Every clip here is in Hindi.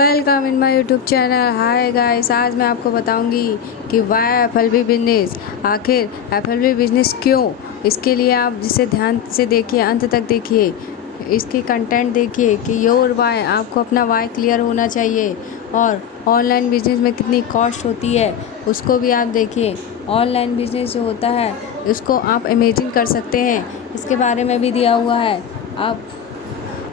Welcome in my YouTube channel. Hi guys, आज मैं आपको बताऊंगी कि वाई एफएलबी बिजनेस, आखिर एफएलबी बिजनेस क्यों। इसके लिए आप जिसे ध्यान से देखिए, अंत तक देखिए, इसकी कंटेंट देखिए कि योर वाई, आपको अपना वाई क्लियर होना चाहिए। और ऑनलाइन बिजनेस में कितनी कॉस्ट होती है उसको भी आप देखिए। ऑनलाइन बिजनेस जो होता है उसको आप इमेजिन कर सकते हैं, इसके बारे में भी दिया हुआ है आप।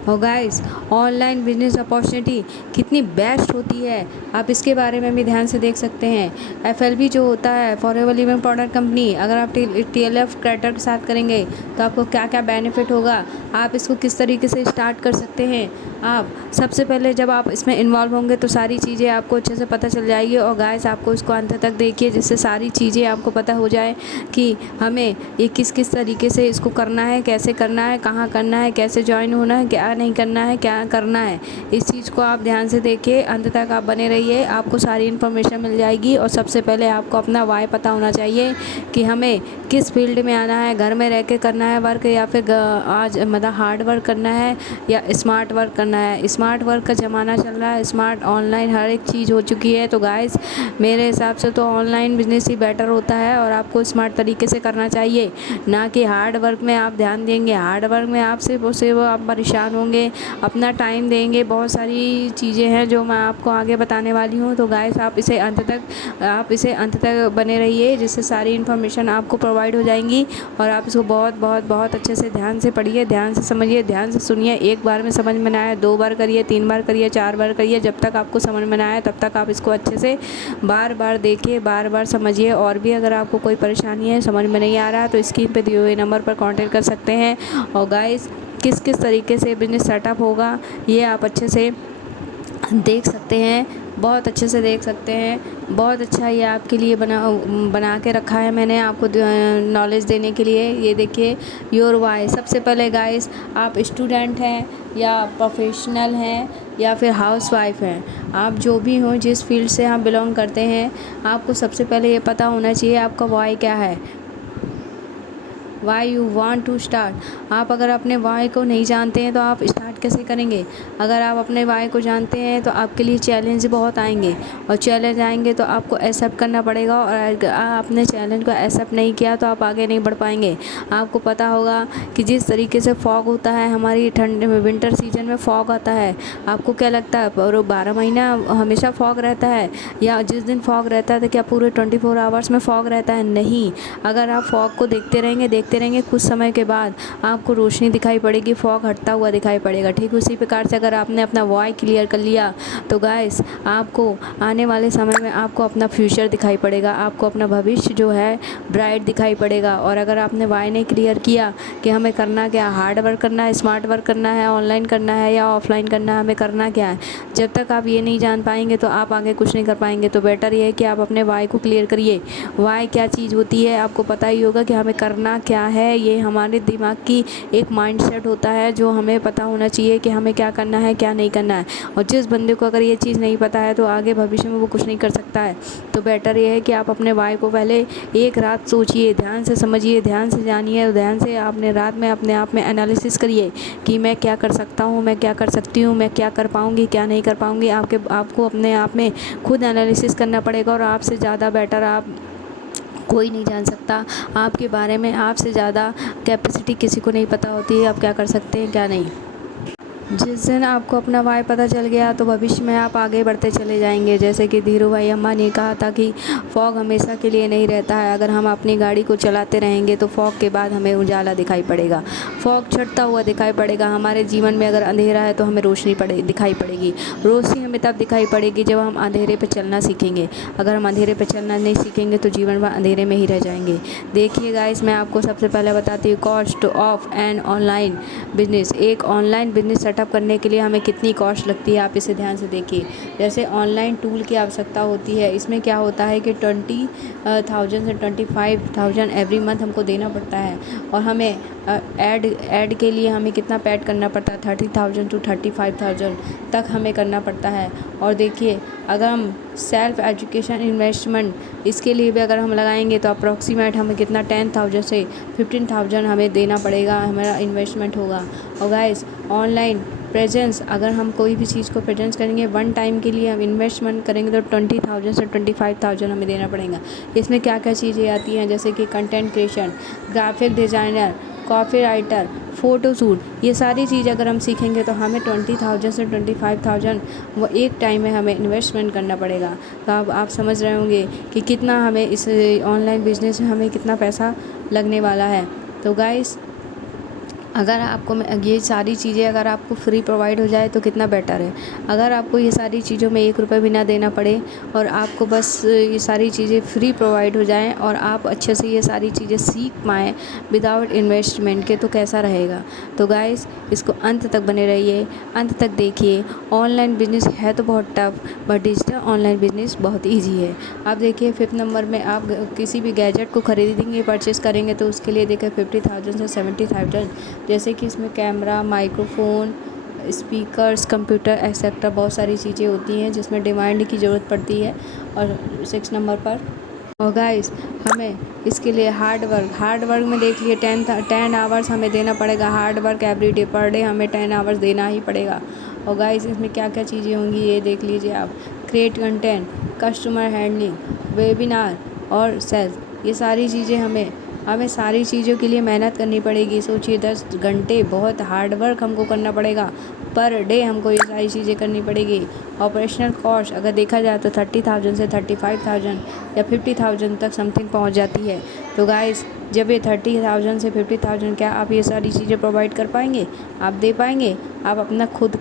और गाइस, ऑनलाइन बिजनेस अपॉर्चुनिटी कितनी बेस्ट होती है, आप इसके बारे में भी ध्यान से देख सकते हैं। एफएलबी जो होता है, फॉरएवर लिविंग प्रोडक्ट कंपनी, अगर आप टीएलएफ क्रेडिटर के साथ करेंगे तो आपको क्या क्या बेनिफिट होगा, आप इसको किस तरीके से स्टार्ट कर सकते हैं। आप सबसे पहले जब आप इसमें इन्वॉल्व होंगे तो सारी चीज़ें आपको अच्छे से पता चल जाएगी। और गाइस, आपको इसको अंत तक देखिए जिससे सारी चीज़ें आपको पता हो जाए कि हमें ये किस किस तरीके से इसको करना है, कैसे करना है, कहाँ करना है, कैसे ज्वाइन होना है, क्या नहीं करना है, क्या करना है। इस चीज़ को आप ध्यान से देखिए, अंत तक आप बने रहिए, आपको सारी इन्फॉर्मेशन मिल जाएगी। और सबसे पहले आपको अपना वाई पता होना चाहिए कि हमें किस फील्ड में आना है, घर में रह के करना है वर्क, या फिर आज मतलब हार्ड वर्क करना है या स्मार्ट वर्क करना है। स्मार्ट वर्क का ज़माना चल रहा है, स्मार्ट ऑनलाइन हर एक चीज़ हो चुकी है। तो गाइस, मेरे हिसाब से तो ऑनलाइन बिजनेस ही बेटर होता है और आपको स्मार्ट तरीके से करना चाहिए, ना कि हार्ड वर्क में आप ध्यान देंगे। हार्ड वर्क में आप सिर्फ आप परेशान होंगे, अपना टाइम देंगे। बहुत सारी चीज़ें हैं जो मैं आपको आगे बताने वाली हूँ। तो गाइस, आप इसे अंत तक बने रहिए, जिससे सारी इन्फॉर्मेशन आपको प्रोवाइड हो जाएंगी। और आप इसको बहुत बहुत बहुत अच्छे से ध्यान से पढ़िए, ध्यान से समझिए, ध्यान से सुनिए। एक बार में समझ में ना आए, 2 बार करिए, 3 बार करिए, 4 बार करिए, जब तक आपको समझ में ना आए तब तक आप इसको अच्छे से बार बार देखिए, बार बार समझिए। और भी अगर आपको कोई परेशानी है, समझ में नहीं आ रहा, तो स्क्रीन पे दिए हुए नंबर पर कांटेक्ट कर सकते हैं। और गाइस, किस किस तरीके से बिजनेस सेटअप होगा ये आप अच्छे से देख सकते हैं, बहुत अच्छे से देख सकते हैं। बहुत अच्छा ये आपके लिए बना के रखा है मैंने आपको नॉलेज देने के लिए। ये देखिए, योर वाई। सबसे पहले गाइस, आप स्टूडेंट हैं या प्रोफेशनल हैं या फिर हाउसवाइफ हैं, आप जो भी हों, जिस फील्ड से आप बिलोंग करते हैं, आपको सबसे पहले ये पता होना चाहिए आपका वाई क्या है, why you want to start. आप अगर अपने वाई को नहीं जानते हैं तो आप स्टार्ट कैसे करेंगे। अगर आप अपने वाई को जानते हैं तो आपके लिए चैलेंज बहुत आएंगे, और चैलेंज आएंगे तो आपको एक्सेप्ट करना पड़ेगा। और अगर आपने चैलेंज को एक्सेप्ट नहीं किया तो आप आगे नहीं बढ़ पाएंगे। आपको पता होगा कि जिस तरीके से फॉग होता है, हमारी ठंड में विंटर सीजन में फॉग आता है, आपको क्या लगता है और 12 महीना हमेशा फॉग रहता है, या जिस दिन फॉग रहता है तो क्या पूरे 24 आवर्स में फॉग रहता है? नहीं। अगर आप फॉग को देखते रहेंगे, कुछ समय के बाद आपको रोशनी दिखाई पड़ेगी, फॉग हटता हुआ दिखाई पड़ेगा। ठीक उसी प्रकार से अगर आपने अपना वाई क्लियर कर लिया तो गाइस, आपको आने वाले समय में आपको अपना फ्यूचर दिखाई पड़ेगा, आपको अपना भविष्य जो है ब्राइट दिखाई पड़ेगा। और अगर आपने वाई नहीं क्लियर किया कि हमें करना क्या, हार्ड वर्क करना है, स्मार्ट वर्क करना है, ऑनलाइन करना है या ऑफलाइन करना है, हमें करना क्या है, जब तक आप ये नहीं जान पाएंगे तो आप आगे कुछ नहीं कर पाएंगे। तो बेटर ये है कि आप अपने वाई को क्लियर करिए। वाई क्या चीज़ होती है आपको पता ही होगा कि हमें करना क्या है। ये हमारे दिमाग की एक माइंडसेट होता है जो हमें पता होना चाहिए कि हमें क्या करना है, क्या नहीं करना है। और जिस बंदे को अगर ये चीज़ नहीं पता है तो आगे भविष्य में वो कुछ नहीं कर सकता है। तो बेटर ये है कि आप अपने वाई को पहले एक रात सोचिए, ध्यान से समझिए, ध्यान से जानिए, ध्यान से आपने रात में अपने आप में एनालिसिस करिए कि मैं क्या कर सकता हूँ, मैं क्या कर सकती हूँ, मैं क्या कर पाऊँगी, क्या नहीं कर पाऊँगी। आपको अपने आप में खुद एनालिसिस करना पड़ेगा। और आपसे ज़्यादा बेटर आप कोई नहीं जान सकता आपके बारे में, आपसे ज़्यादा कैपेसिटी किसी को नहीं पता होती है आप क्या कर सकते हैं, क्या नहीं। जिस दिन आपको अपना वाई पता चल गया तो भविष्य में आप आगे बढ़ते चले जाएंगे। जैसे कि धीरू भाई अम्बानी ने कहा था कि फॉग हमेशा के लिए नहीं रहता है। अगर हम अपनी गाड़ी को चलाते रहेंगे तो फॉग के बाद हमें उजाला दिखाई पड़ेगा, फॉग छटता हुआ दिखाई पड़ेगा। हमारे जीवन में अगर अंधेरा है तो हमें रोशनी दिखाई पड़ेगी। रोशनी हमें तब दिखाई पड़ेगी जब हम अंधेरे पर चलना सीखेंगे। अगर हम अंधेरे पर चलना नहीं सीखेंगे तो जीवन में अंधेरे में ही रह जाएंगे। देखिए गाइस, मैं आपको सबसे पहले बताती हूँ cost of an online business. एक ऑनलाइन बिजनेस सेटअप करने के लिए हमें कितनी कॉस्ट लगती है, आप इसे ध्यान से देखिए। जैसे ऑनलाइन टूल की आवश्यकता होती है, इसमें क्या होता है कि 20,000 से 25,000 एवरी मंथ हमको देना पड़ता है। और हमें ऐड के लिए हमें कितना पेड करना पड़ता है, 30,000 to 35,000 तक हमें करना पड़ता है। और देखिए, अगर हम सेल्फ एजुकेशन इन्वेस्टमेंट इसके लिए भी अगर हम लगाएंगे तो अप्रॉक्सीमेट हमें कितना 10,000 से 15,000 हमें देना पड़ेगा, हमारा इन्वेस्टमेंट होगा। और गाइस, ऑनलाइन प्रेजेंस, अगर हम कोई भी चीज़ को प्रेजेंस करेंगे, वन टाइम के लिए हम इन्वेस्टमेंट करेंगे तो 20,000 से 25,000 हमें देना पड़ेगा। इसमें क्या क्या चीज़ें आती हैं, जैसे कि content creation, graphic designer, copy writer, photo shoot, ये सारी चीज़ अगर हम सीखेंगे तो हमें 20,000 से 25,000 वो एक टाइम में हमें इन्वेस्टमेंट करना पड़ेगा। तो अब आप समझ रहे होंगे कि कितना हमें इस ऑनलाइन बिजनेस में हमें कितना पैसा लगने वाला है। तो गाइस, अगर आपको ये सारी चीज़ें अगर आपको फ्री प्रोवाइड हो जाए तो कितना बेटर है। अगर आपको ये सारी चीज़ों में 1 रुपये भी ना देना पड़े और आपको बस ये सारी चीज़ें फ्री प्रोवाइड हो जाएं और आप अच्छे से ये सारी चीज़ें सीख पाएँ विदाउट इन्वेस्टमेंट के, तो कैसा रहेगा। तो गाइस, इसको अंत तक बने रहिए, अंत तक देखिए। ऑनलाइन बिजनेस है तो बहुत tough, but digital online business बहुत ईजी है। आप देखिए 5th नंबर में आप किसी भी गैजेट को खरीदेंगे, परचेज़ करेंगे तो उसके लिए देखिए 50,000 से 70,000, जैसे कि इसमें camera, microphone, speakers, computer etcetera बहुत सारी चीज़ें होती हैं जिसमें डिमांड की ज़रूरत पड़ती है। और 6 नंबर पर, और गाइस, हमें इसके लिए हार्ड वर्क में देख लिए 10 आवर्स हमें देना पड़ेगा। Hard work everyday, per day हमें 10 आवर्स देना ही पड़ेगा। और गाइस, इसमें क्या क्या चीज़ें होंगी ये देख लीजिए आप। Create content, customer handling, webinar और सेल्स, ये सारी चीज़ें हमें सारी चीज़ों के लिए मेहनत करनी पड़ेगी। सोचिए 10 घंटे बहुत हार्ड वर्क हमको करना पड़ेगा, पर डे हमको ये सारी चीज़ें करनी पड़ेगी। ऑपरेशनल कॉस्ट अगर देखा जाए तो 30,000 से 35,000 या 50,000 तक समथिंग पहुंच जाती है। तो गाइस, जब ये 30,000 से 50,000, क्या आप ये सारी चीज़ें प्रोवाइड कर पाएंगे? आप दे पाएंगे? आप अपना खुद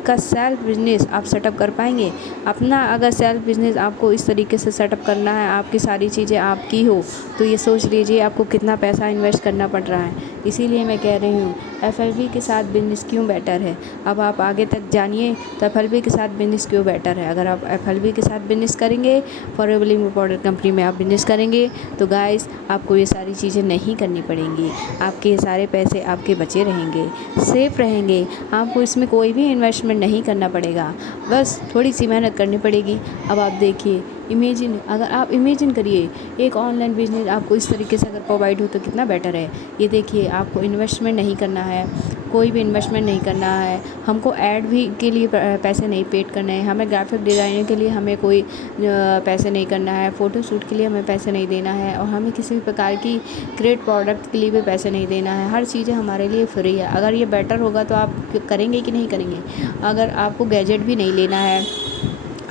का सेल्फ बिजनेस आप सेटअप कर पाएंगे? अपना अगर सेल्फ बिजनेस आपको इस तरीके से सेटअप करना है, आपकी सारी चीज़ें आपकी हो, तो ये सोच लीजिए आपको कितना पैसा इन्वेस्ट करना पड़ रहा है। इसीलिए मैं कह रही हूँ FLV के साथ बिजनेस क्यों बेटर है। अब आप आगे तक जानिए तो FLV के साथ बिजनेस क्यों बेटर है। अगर आप FLV के साथ बिजनेस करेंगे, फॉरएवर लिविंग प्रोडक्ट कंपनी में आप बिजनेस करेंगे, तो गाइस आपको ये सारी चीज़ें नहीं करनी पड़ेंगी। आपके सारे पैसे आपके बचे रहेंगे, सेफ रहेंगे। आपको इसमें कोई भी इन्वेस्टमेंट नहीं करना पड़ेगा, बस थोड़ी सी मेहनत करनी पड़ेगी। अब आप देखिए, अगर आप इमेजिन करिए एक ऑनलाइन बिजनेस आपको इस तरीके से अगर प्रोवाइड हो तो कितना बेटर है। ये देखिए, आपको इन्वेस्टमेंट नहीं करना है, कोई भी इन्वेस्टमेंट नहीं करना है। हमको ऐड भी के लिए पैसे नहीं पेड करने हैं, हमें ग्राफिक डिज़ाइनिंग के लिए हमें कोई पैसे नहीं करना है, फ़ोटो शूट के लिए हमें पैसे नहीं देना है, और हमें किसी भी प्रकार की क्रिएट प्रोडक्ट के लिए भी पैसे नहीं देना है। हर चीज़ें हमारे लिए फ्री है। अगर ये बेटर होगा तो आप करेंगे कि नहीं करेंगे। अगर आपको गैजेट भी नहीं लेना है,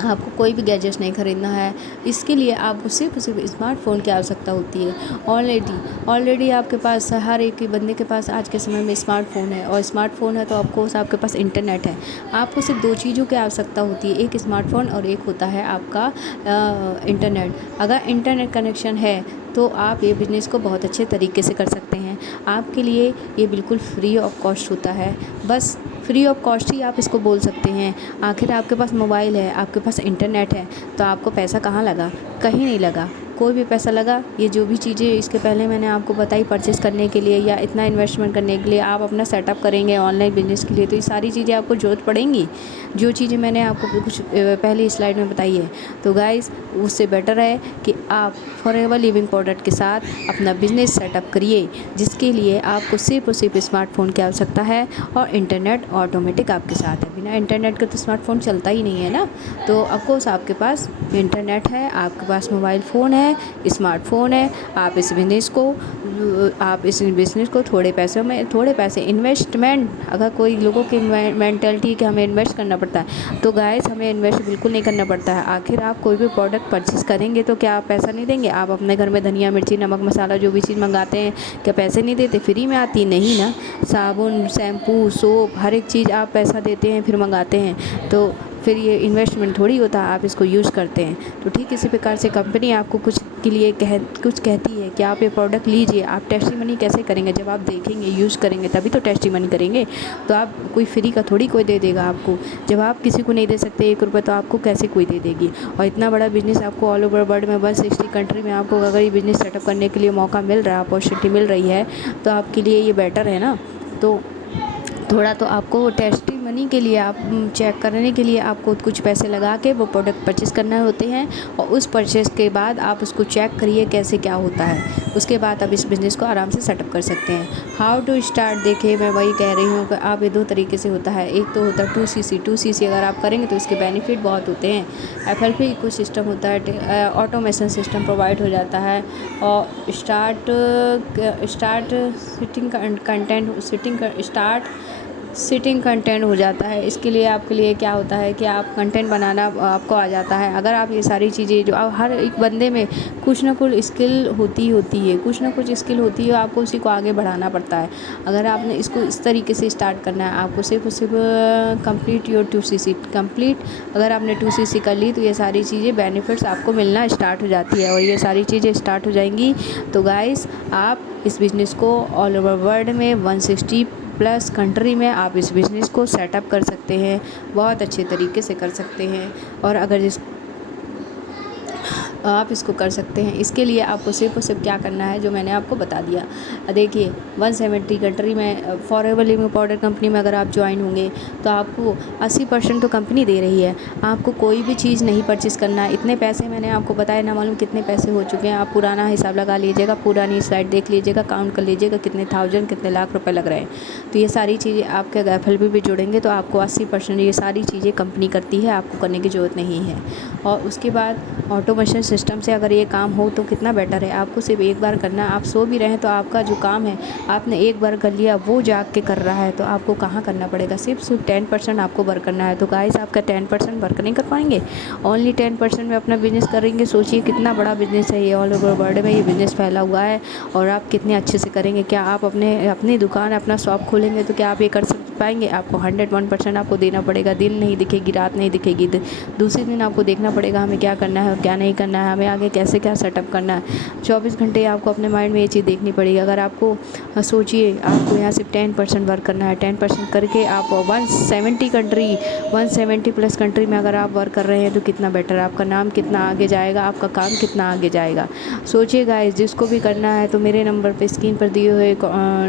आपको कोई भी गैजेट्स नहीं ख़रीदना है, इसके लिए आपको सिर्फ स्मार्टफ़ोन की आवश्यकता होती है। ऑलरेडी आपके पास हर एक बंदे के पास आज के समय में स्मार्टफ़ोन है, और स्मार्टफ़ोन है तो ऑफकोर्स आपके पास इंटरनेट है। आपको सिर्फ 2 चीज़ों की आवश्यकता होती है, एक स्मार्टफ़ोन और एक होता है आपका इंटरनेट। अगर इंटरनेट कनेक्शन है तो आप ये बिज़नेस को बहुत अच्छे तरीके से कर सकते हैं। आपके लिए ये बिल्कुल फ्री ऑफ कॉस्ट होता है, बस फ्री ऑफ कॉस्ट ही आप इसको बोल सकते हैं। आखिर आपके पास मोबाइल है, आपके पास इंटरनेट है, तो आपको पैसा कहाँ लगा? कहीं नहीं लगा, कोई भी पैसा लगा। ये जो भी चीज़ें इसके पहले मैंने आपको बताई परचेज़ करने के लिए या इतना इन्वेस्टमेंट करने के लिए, आप अपना सेटअप करेंगे ऑनलाइन बिजनेस के लिए, तो ये सारी चीज़ें आपको ज़रूरत पड़ेंगी, जो चीज़ें मैंने आपको कुछ पहले स्लाइड में बताई है। तो गाइस, उससे बेटर है कि आप फॉरएवर लिविंग प्रोडक्ट के साथ अपना बिजनेस सेटअप करिए, जिसके लिए आपको सिर्फ और सिर्फ स्मार्टफ़ोन की आवश्यकता है, और इंटरनेट ऑटोमेटिक आपके साथ है। बिना इंटरनेट के तो स्मार्टफ़ोन चलता ही नहीं है ना। तो ऑफकोर्स आपके पास इंटरनेट है, आपके पास मोबाइल फ़ोन है, स्मार्टफ़ोन है। आप इस बिज़नेस को थोड़े पैसे इन्वेस्टमेंट, अगर कोई लोगों की मेंटालिटी कि हमें इन्वेस्ट करना पड़ता है, तो गाइस हमें इन्वेस्ट बिल्कुल नहीं करना पड़ता है। आखिर आप कोई भी प्रोडक्ट परचेज़ करेंगे तो क्या आप पैसा नहीं देंगे? आप अपने घर में धनिया, मिर्ची, नमक, मसाला जो भी चीज़ मंगाते हैं, क्या पैसे नहीं देते? फ्री में आती नहीं ना। साबुन, शैम्पू, सोप, हर एक चीज़ आप पैसा देते हैं फिर मंगाते हैं, तो फिर ये इन्वेस्टमेंट थोड़ी होता है, आप इसको यूज़ करते हैं। तो ठीक इसी प्रकार से कंपनी आपको कुछ के लिए कुछ कहती है कि आप ये प्रोडक्ट लीजिए। आप टेस्टिमनी कैसे करेंगे? जब आप देखेंगे, यूज़ करेंगे, तभी तो टेस्टिमनी करेंगे। तो आप कोई फ्री का थोड़ी कोई दे देगा आपको। जब आप किसी को नहीं दे सकते 1 रुपये, तो आपको कैसे कोई दे देगी। और इतना बड़ा बिज़नेस आपको ऑल ओवर वर्ल्ड में 160 कंट्री में आपको अगर ये बिज़नेस सेटअप करने के लिए मौका मिल रहा है, अपॉर्चुनिटी मिल रही है, तो आपके लिए ये बेटर है ना। तो थोड़ा तो आपको मनी के लिए आप चेक करने के लिए आपको कुछ पैसे लगा के वो प्रोडक्ट परचेज़ करना होते हैं, और उस परचेज़ के बाद आप उसको चेक करिए कैसे क्या होता है। उसके बाद आप इस बिज़नेस को आराम से सेटअप कर सकते हैं। हाउ टू स्टार्ट, देखिए मैं वही कह रही हूँ कि आप ये 2 तरीके से होता है। एक तो होता है 2CC अगर आप करेंगे तो इसके बेनिफिट बहुत होते हैं। FLP इकोसिस्टम होता है, ऑटोमेशन सिस्टम प्रोवाइड हो जाता है, और सिटिंग कंटेंट हो जाता है। इसके लिए आपके लिए क्या होता है कि आप कंटेंट बनाना आपको आ जाता है। अगर आप ये सारी चीज़ें जो हर एक बंदे में कुछ ना कुछ स्किल होती है, कुछ ना कुछ स्किल होती है, आपको उसी को आगे बढ़ाना पड़ता है। अगर आपने इसको इस तरीके से स्टार्ट करना है, आपको सिर्फ और सिर्फ कंप्लीट योर 2CC कंप्लीट, अगर आपने 2CC कर ली तो ये सारी चीज़ें बेनिफिट्स आपको मिलना स्टार्ट हो जाती है, और ये सारी चीज़ें स्टार्ट हो जाएंगी तो गाइस आप इस बिज़नेस को ऑल ओवर वर्ल्ड में 160+ कंट्री में आप इस बिज़नेस को सेटअप कर सकते हैं, बहुत अच्छे तरीके से कर सकते हैं। और अगर आप इसको कर सकते हैं, इसके लिए आपको सिर्फ और सिर्फ क्या करना है जो मैंने आपको बता दिया। देखिए 170 कंट्री में फॉरएवर लिविंग पाउडर कंपनी में अगर आप ज्वाइन होंगे तो आपको 80% तो कंपनी दे रही है। आपको कोई भी चीज़ नहीं परचेज़ करना है। इतने पैसे मैंने आपको बताया ना, मालूम कितने पैसे हो चुके हैं। आप पुराना हिसाब लगा लीजिएगा, पुरानी स्लाइड देख लीजिएगा, काउंट कर लीजिएगा कितने थाउजेंड कितने लाख रुपये लग रहे हैं। तो ये सारी चीज़ें आपके FLP भी जुड़ेंगे तो आपको 80% ये सारी चीज़ें कंपनी करती है, आपको करने की ज़रूरत नहीं है। और उसके बाद ऑटोमेशन सिस्टम से अगर ये काम हो तो कितना बेटर है। आपको सिर्फ एक बार करना है। आप सो भी रहे हैं तो आपका जो काम है आपने एक बार कर लिया, वो जाग के कर रहा है तो आपको कहाँ करना पड़ेगा, सिर्फ 10% आपको वर्क करना है। तो गाइस आपका 10% वर्क नहीं कर पाएंगे, ओनली 10% में अपना बिजनेस करेंगे। सोचिए कितना बड़ा बिजनेस है ये, ऑल ओवर वर्ल्ड में ये बिज़नेस फैला हुआ है, और आप कितने अच्छे से करेंगे। क्या आप अपनी दुकान अपना शॉप खोलेंगे तो क्या आप ये कर पाएंगे? आपको 101% आपको देना पड़ेगा। दिन नहीं दिखेगी, रात नहीं दिखेगी, दूसरे दिन आपको देखना पड़ेगा हमें क्या करना है और क्या नहीं करना है, हमें आगे कैसे क्या सेटअप करना है। 24 घंटे आपको अपने माइंड में ये चीज़ देखनी पड़ेगी। अगर आपको सोचिए आपको यहाँ सिर्फ 10% वर्क करना है, 10% करके आप 170+ कंट्री में अगर आप वर्क कर रहे हैं तो कितना बेटर, आपका नाम कितना आगे जाएगा, आपका काम कितना आगे जाएगा। सोचिए गाइस, जिसको भी करना है तो मेरे नंबर पे, स्क्रीन पर दिए हुए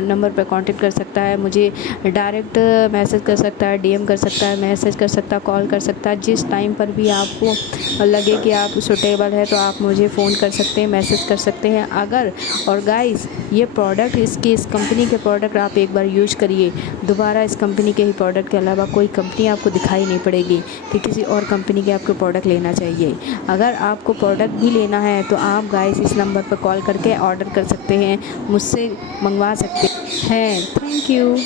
नंबर पर कांटेक्ट कर सकता है, मुझे डायरेक्ट मैसेज कर सकता है, DM कर सकता है, मैसेज कर सकता है, कॉल कर सकता है। जिस टाइम पर भी आपको लगे कि आप सुटेबल है तो आप मुझे फ़ोन कर सकते हैं, मैसेज कर सकते हैं। अगर और गाइस ये प्रोडक्ट इस कंपनी के प्रोडक्ट आप एक बार यूज करिए, दोबारा इस कंपनी के ही प्रोडक्ट के अलावा कोई कंपनी आपको दिखाई नहीं पड़ेगी कि किसी और कंपनी के आपको प्रोडक्ट लेना चाहिए। अगर आपको प्रोडक्ट भी लेना है तो आप गाइस इस नंबर पर कॉल करके ऑर्डर कर सकते हैं, मुझसे मंगवा सकते हैं। Thank you.